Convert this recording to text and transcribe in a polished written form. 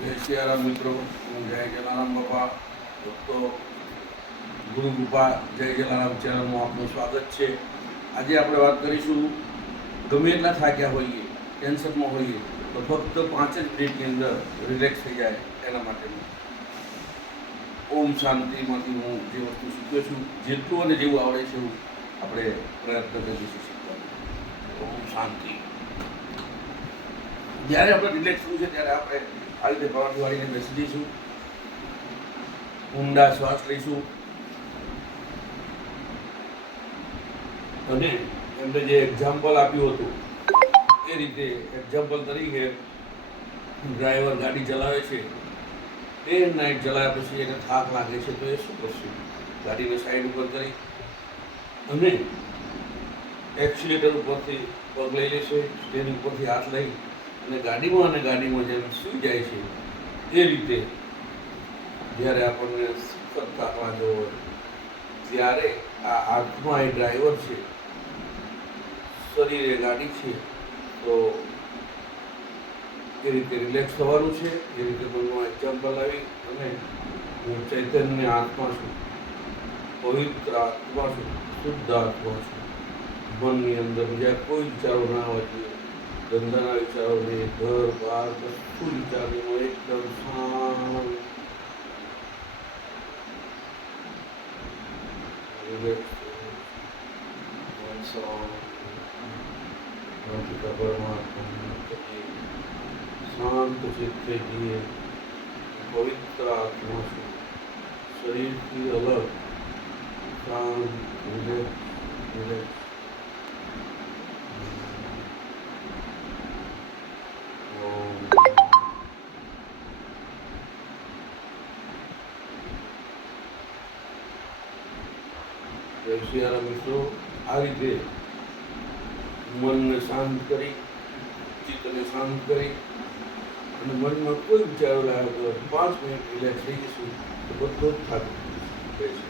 જય સિયારામ મિત્રો, હું જય જલારામ બાપા ભક્તો ગુરુ કૃપા જય જલારામ ચેનલમાં આપનું સ્વાગત છે. આજે આપણે વાત કરીશું, ગમે એટલા થાક્યા હોઈએ, ટેન્શનમાં હોઈએ તો ફક્ત 5 જ મિનિટની અંદર રિલેક્સ થઈ જાય એના માટેનું ઓમ શાંતિમાંથી હું જે વસ્તુ શીખ્યો છું, જેટલું અને જેવું આવડે છે એવું આપણે પ્રયત્ન કરીશું શીખવાનો. ઓમ શાંતિ. જ્યારે આપણે રિલેક્સ થવું છે ત્યારે આપણે આ રીતે પરાઠી વાળીને બેસી જઈશું, ઊંડા શ્વાસ લઈશું અને એમને જે એક્ઝામ્પલ આપ્યું હતું એ રીતે એક્ઝામ્પલ તરીકે ડ્રાઈવર ગાડી ચલાવે છે, ડે એન્ડ નાઇટ ચલાવ્યા પછી એને થાક લાગે છે તો એ શું કરશે? ગાડીને સાઈડ ઉપર કરી અને એક્સિલેટર ઉપરથી પગ લઈ લેશે, સ્ટેરિંગ ઉપરથી હાથ લઈ અને ગાડીમાં જેમ સૂઈ જાય છે એ રીતે જ્યારે આપણને સખત થાક લાગ્યો હોય ત્યારે આ આત્મા એ ડ્રાઈવર છે, શરીર એ ગાડી છે, તો એ રીતે રિલેક્સ થવાનું છે. એ રીતે મનમાં એક્ઝામ્પલ આવી અને હું ચૈતન્ય આત્મા છું, પવિત્ર આત્મા છું, શુદ્ધ આત્મા છું. મનની અંદર બીજા કોઈ વિચારો ના હોવા જોઈએ, ધંધાના વિચારો નહીં, ઘર બહાર કશું વિચાર નહીં હોય, એકદમ શાંત શાંત ચિત્તે જઈએ. પવિત્ર આત્મા છું, શરીરથી અલગ, શાંત રિલેક્સ. જય સિયારામ મિત્રો, આ રીતે મનને શાંત કરી, ચિત્તને શાંત કરી અને મનમાં કોઈ વિચારો લાવ્યો તો 5 મિનિટ રિલેક્સ થઈ જશું તો બધો જ થાક રહેશે.